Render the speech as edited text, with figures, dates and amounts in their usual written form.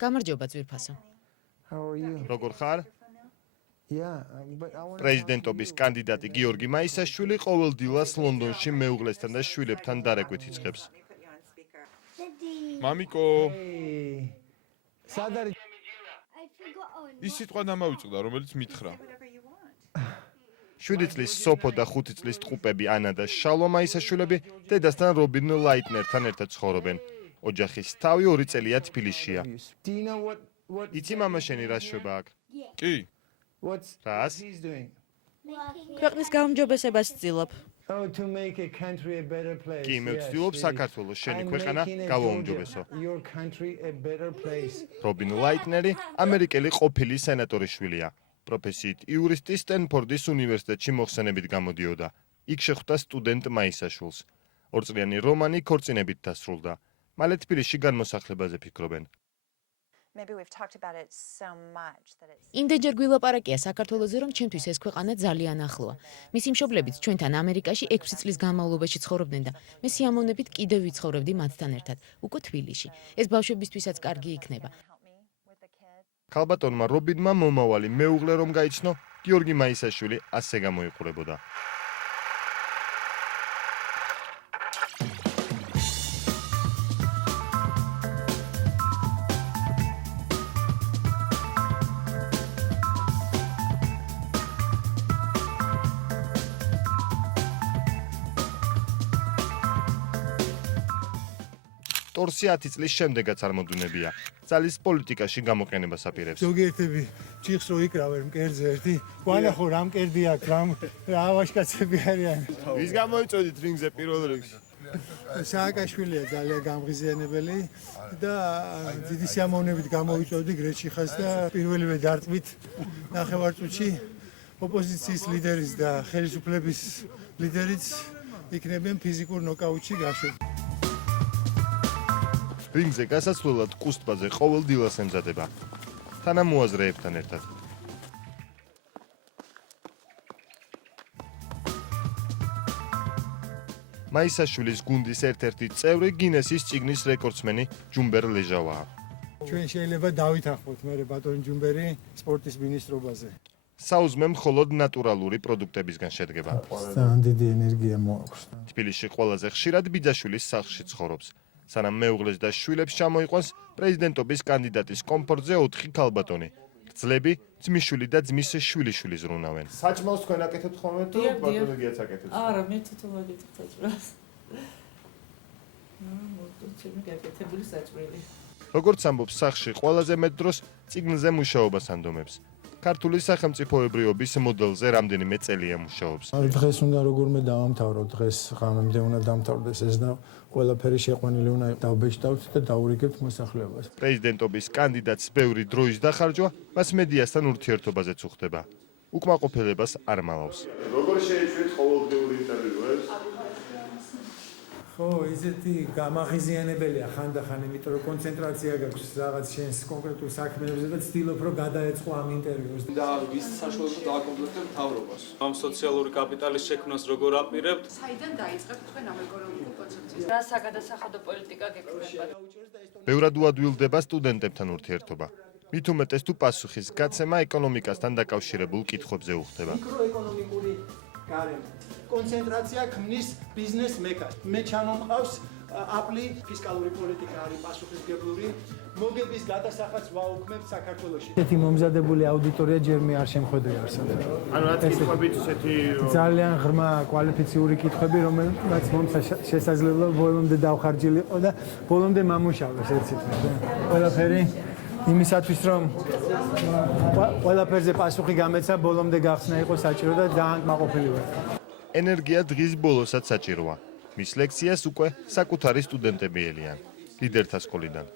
გამარჯობა ძვირფასო. როგორ ხარ? პრეზიდენტობის კანდიდატი გიორგი მაისაშვილი ყოველდღიურად ლონდონში მეუღლესთან და შვილებთან დარეკვით იწყებს. მამიკო, ის სიტყვა დამავიწყდა, რომელიც მითხრა. 7 წლის სოფო და 5 წლის ტყუპები ანა და შალვა მაისაშვილები დედასთან რობინ ლაიტნერთან ერთად ცხოვრობენ. ოჯახის თავი 2 წელია თბილისშია. იცი მამა შენი რა შვება აქ? კი. რას? ქვეყნის გაუმჯობესებას ვცდილობ. კი, მე ვცდილობ საქართველოს შენი ქვეყანა გავაუმჯობესო. რობინ ლაიტნერი ამერიკელი ყოფილი სენატორის შვილია. პროფესიით იურისტი სტენფორდის უნივერსიტეტში მოხსენებით გამოდიოდა. იქ შეხვდა სტუდენტ მაისაშვილს. 2 წლიანი რომანი ქორწინებით დასრულდა. მალე თბილისში განმოსახლებაზე ფიქრობენ. იმდენჯერ გვილაპარაკია საქართველოზე, რომ ჩემთვის ეს ქვეყანა ძალიან ახლოა. მისი მშობლებიც ჩვენთან ამერიკაში 6 წლის განმავლობაში ცხოვრობდნენ და მე სიამოვნებით კიდევ ვიცხოვრებდი მათთან ერთად, უკვე თბილისში. ეს ბავშვებისთვისაც კარგი იქნება. ქალბატონმა რობინმა მომავალი მეუღლე რომ გაიცნო, გიორგი მაისაშვილი ასე გამოიყურებოდა. ტორსი 10 წლის შემდეგაც არ მოდუნებია. ძალის პოლიტიკაში გამოყენებას აპირებს. ზოგიერთები ჭიხს რო იკრავენ მკერდზე ერთი, ვანახო რა მკერდი აქვს, რა ავაშკაცები არიან. ვის გამოიწოდით რინგზე პირველ რიგში? სააკაშვილია ძალიან გამღიზიანებელი და დიდი სიამოვნებით გამოვიწოვდი გრეჩიხას და პირველივე დარტყმით ნახევარწუთში ოპოზიციის ლიდერის და ხელისუფლების ლიდერიც იქნებიან ფიზიკურ ნოკაუტში გაშვები. რინგზე გასასვლელად კუსტბაზე ყოველ დილას ემზადება. თანამოაზრეებთან ერთად. მაისაშვილის გუნდის ერთ-ერთი წევრი გინესის წიგნის რეკორდსმენი ჯუმბერ ლეჟავაა. ჩვენ შეიძლება დავითანხმოთ მე ბატონი ჯუმბერი სპორტის მინისტრობაზე. საუზმე მხოლოდ ნატურალური პროდუქტებისგან შედგება. დიდი ენერგია მოაქვს. თბილისში ყველაზე ხშირად ბიძაშვილის სახლში ცხოვრობს. სანამ მეუღლეს და შვილებს ჩამოიყვანს, პრეზიდენტობის კანდიდატის კომფორტზე 4 ქალბატონი. ძლები, ძმისშვილი და ძმის შვილიშვილი ზრუნავენ. საჭმელს თქვენ აკეთებთ ხოლმე თუ ბატონებიაც აკეთებთ? არა, მე თვითონ ვაკეთებ საჭმელს. ჩემი გაკეთებული საჭმელი. როგორც ამბობს სახლში ყველაზე მეტ დროს წიგნზე მუშაობას ანდომებს. ქართული სახელმწიფოებრიობის მოდელზე რამდენიმე წელია მუშაობს. დღეს უნდა როგორმე დავამთავროთ, დღეს ღამემდე უნდა დამთავრდეს ეს და ყველაფერი შეყვანილი უნდა დავბეჭდავთ და დაურიგებთ მოსახლეობას. პრეზიდენტობის კანდიდატს ბევრი დროის დახარჯვა მას მედიასთან ურთიერთობაზეც უხდება. უკმაყოფილებას არ მალავს. როგორ შეეჩვით ყოველდღიური ინტერვიუებს? ხო, ისეთი გამაღიზიანებელია ხანდახან, იმიტომ რომ კონცენტრაცია გაქვს რაღაც შენს კონკრეტულ საქმეებზე და ცდილობ რომ გადაეწყო ამ ინტერვიუს. და ვის საშუალებას დააკომპლექტებ მთავრობას. ამ სოციალური კაპიტალის შექმნას როგორ აპირებთ? საიდან დაიწყებთ თქვენ ამ ეკონომიკურ კონცეფციას? რა საგადასახადო პოლიტიკა გეკეთებათ? ბევრად უადვილდება სტუდენტებთან ურთიერთობა. მით უმეტეს თუ პასუხის გაცემა ეკონომიკასთან დაკავშირებულ კითხვებზე უხდება. მიკროეკონომიკური გარემო. კონცენტრაცია ქმნის ბიზნეს მეკას. მე ჩამომყავს აპლი ფისკალური პოლიტიკა არის პასუხისმგებლური. მოგების გადასახადს ვაუქმებ საქართველოში. ესეთი მომზადებული აუდიტორია ჯერმე არ შემხვედრია არსად. ანუ რა კითხვებით ესეთი ძალიან ღრმა კვალიფიციური კითხვები, რომელსაც მომცა შესაძლებლობა ბოლომდე დავხარჯილიყო და ბოლომდე მამუშავეს ერთ სიტყვით. ყველაფერი იმისათვის რომ ყველაფერზე პასუხი გამეცა, ბოლომდე გახსნა იყო საჭირო და ძალიან კმაყოფილი ვარ. ენერგია დღის ბოლოსაც საჭიროა. მის ლექციას უკვე საკუთარი სტუდენტები ელიან. ლიდერთა სკოლიდან.